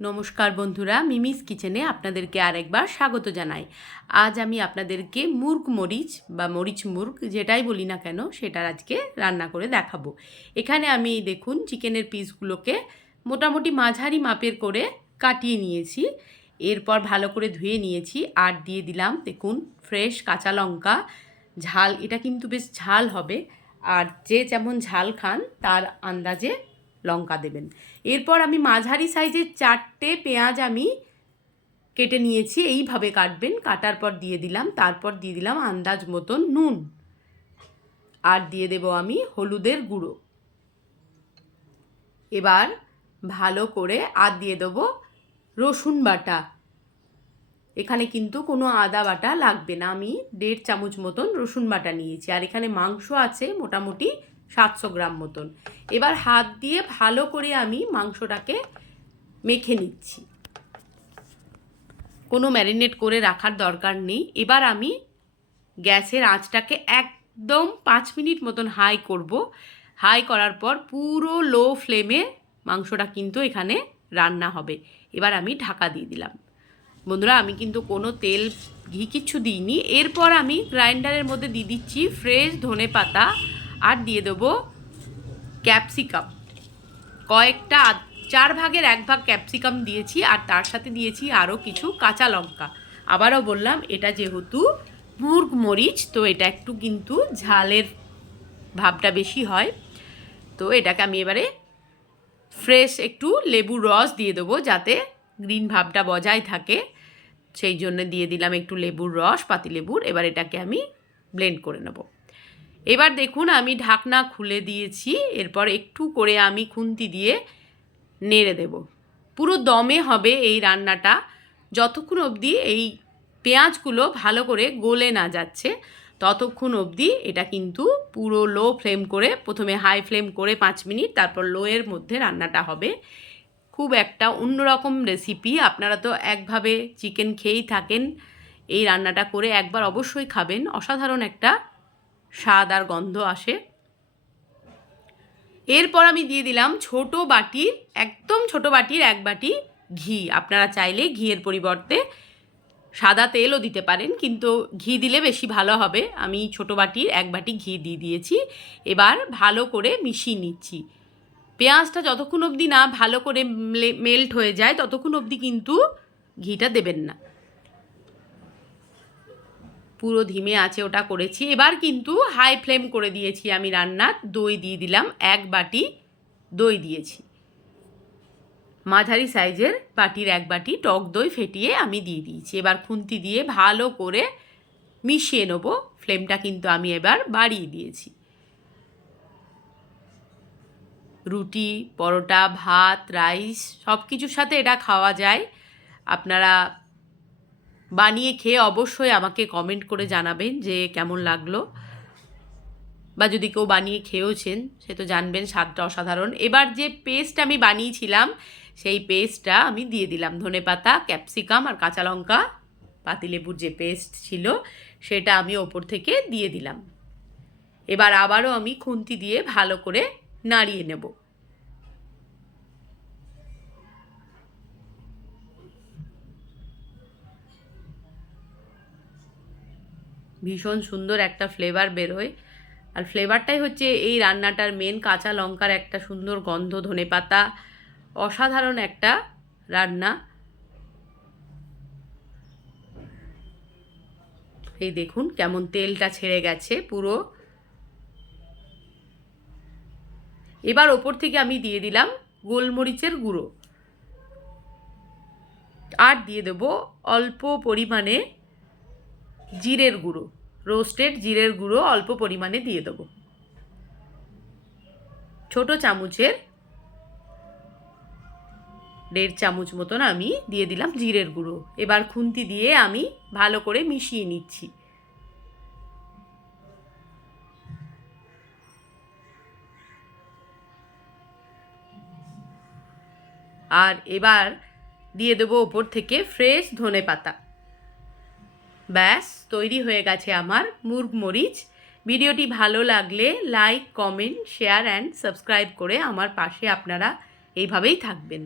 নমস্কার বন্ধুরা, মিমিস কিচেনে আপনাদেরকে আরেকবার স্বাগত জানাই। আজ আমি আপনাদেরকে মুর্গ মরিচ বা মরিচ মুর্গ যেটাই বলি না কেন, সেটার আজকে রান্না করে দেখাবো। এখানে আমি দেখুন চিকেনের পিসগুলোকে মোটামুটি মাঝারি মাপের করে কাটিয়ে নিয়েছি। এরপর ভালো করে ধুয়ে নিয়েছি আর দিয়ে দিলাম দেখুন ফ্রেশ কাঁচা লঙ্কা, ঝাল, এটা কিন্তু বেশ ঝাল হবে। আর যে যেমন ঝাল খান, তার আন্দাজে লঙ্কা দেবেন। এরপর আমি মাঝারি সাইজের চারটে পেঁয়াজ আমি কেটে নিয়েছি, এইভাবে কাটবেন। কাটার পর দিয়ে দিলাম, তারপর দিয়ে দিলাম আন্দাজ মতন নুন। আর দিয়ে দেব আমি হলুদের গুঁড়ো। এবার ভালো করে আর দিয়ে দেবো রসুন বাটা। এখানে কিন্তু কোনো আদা বাটা লাগবে না। আমি দেড় চামচ মতন রসুন বাটা নিয়েছি। আর এখানে মাংস আছে মোটামুটি সাতশো গ্রাম মতন। এবার হাত দিয়ে ভালো করে আমি মাংসটাকে মেখে নিচ্ছি। কোনো ম্যারিনেট করে রাখার দরকার নেই। এবার আমি গ্যাসের আঁচটাকে একদম পাঁচ মিনিট মতন হাই করব। হাই করার পর পুরো লো ফ্লেমে মাংসটা কিন্তু এখানে রান্না হবে। এবার আমি ঢাকা দিয়ে দিলাম। বন্ধুরা, আমি কিন্তু কোনো তেল, ঘি কিচ্ছু দিইনি। এরপর আমি গ্রাইন্ডারের মধ্যে দিয়ে দিচ্ছি ফ্রেশ ধনে পাতা আর দিয়ে দেবো ক্যাপসিকাম কয়েকটা চার ভাগের এক ভাগ ক্যাপসিকাম দিয়েছি আর তার সাথে দিয়েছি আরও কিছু কাঁচা লঙ্কা। আবারও বললাম, এটা যেহেতু মুর্গ মরিচ, তো এটা একটু কিন্তু ঝালের ভাবটা বেশি হয়। তো এটাকে আমি এবারে ফ্রেশ একটু লেবুর রস দিয়ে দেবো যাতে গ্রিন ভাবটা বজায় থাকে। সেই জন্য দিয়ে দিলাম একটু লেবুর রস, পাতিলেবুর। এবার এটাকে আমি ব্লেন্ড করে নেব। এবার দেখুন, আমি ঢাকনা খুলে দিয়েছি, এরপর একটু করে আমি খুন্তি দিয়ে নেড়ে দেব। পুরো দমে হবে এই রান্নাটা। যতক্ষণ অবধি এই পেঁয়াজগুলো ভালো করে গলে না যাচ্ছে, ততক্ষণ অবধি এটা কিন্তু পুরো লো ফ্লেম করে, প্রথমে হাই ফ্লেম করে পাঁচ মিনিট, তারপর লোয়ের মধ্যে রান্নাটা হবে। খুব একটা অন্যরকম রেসিপি আপনারা তো একভাবে চিকেন খেয়েই থাকেন, এই রান্নাটা করে একবার অবশ্যই খাবেন। অসাধারণ একটা স্বাদ আর গন্ধ আসে। এরপর আমি দিয়ে দিলাম ছোট বাটির, একদম ছোট বাটির এক বাটি ঘি। আপনারা চাইলে ঘিয়ের পরিবর্তে সাদা তেলও দিতে পারেন, কিন্তু ঘি দিলে বেশি ভালো হবে। আমি ছোট বাটির এক বাটি ঘি দিয়ে দিয়েছি। এবার ভালো করে মিশিয়ে নিচ্ছি। পেঁয়াজটা যতক্ষণ অবধি না ভালো করে মেল্ট হয়ে যায়, ততক্ষণ অবধি কিন্তু ঘিটা দেবেন না। পুরো ধিমে আছে, ওটা করেছি। এবার কিন্তু হাই ফ্লেম করে দিয়েছি আমি রান্নার। দই দিয়ে দিলাম, এক বাটি দই দিয়েছি। মাঝারি সাইজের বাটির এক বাটি টক দই ফেটিয়ে আমি দিয়ে দিয়েছি। এবার খুন্তি দিয়ে ভালো করে মিশিয়ে নেব। ফ্লেমটা কিন্তু আমি এবার বাড়িয়ে দিয়েছি। রুটি, পরোটা, ভাত, রাইস সব কিছুর সাথে এটা খাওয়া যায়। আপনারা বানিয়ে খেয়ে অবশ্যই আমাকে কমেন্ট করে জানাবেন যে কেমন লাগল। বা যদি কেউ বানিয়ে খেয়েওছেন, সে তো জানবেন স্বাদটা অসাধারণ। এবার যে পেস্ট আমি বানিয়েছিলাম, সেই পেস্টটা আমি দিয়ে দিলাম। ধনে পাতা ক্যাপসিকাম আর কাঁচা লঙ্কা, পাতিলেবুর যে পেস্ট ছিল, সেটা আমি ওপর থেকে দিয়ে দিলাম। এবার আবারও আমি খুন্তি দিয়ে ভালো করে নাড়িয়ে নেব। ভীষণ সুন্দর একটা ফ্লেভার বেরোয়। আর ফ্লেভারটাই হচ্ছে এই রান্নাটার মেন কাঁচা লঙ্কার একটা সুন্দর গন্ধ, ধনে পাতা, অসাধারণ একটা রান্না। এই দেখুন কেমন তেলটা ছেড়ে গেছে পুরো। এবার ওপর থেকে আমি দিয়ে দিলাম গোলমরিচের গুঁড়ো। আর দিয়ে দেবো অল্প পরিমাণে জিরের গুঁড়ো রোস্টেড জিরের গুঁড়ো অল্প পরিমাণে দিয়ে দেবো। ছোট চামচের দেড় চামচ মতন আমি দিয়ে দিলাম জিরের গুঁড়ো। এবার খুন্তি দিয়ে আমি ভালো করে মিশিয়ে নিচ্ছি। আর এবার দিয়ে দেবো ওপর থেকে ফ্রেশ ধনে পাতা ব্যাস, তৈরি হয়ে গেছে আমার মুরগ মরিচ। ভিডিওটি ভালো লাগলে like comment share and subscribe করে আমার পাশে আপনারা এইভাবেই থাকবেন।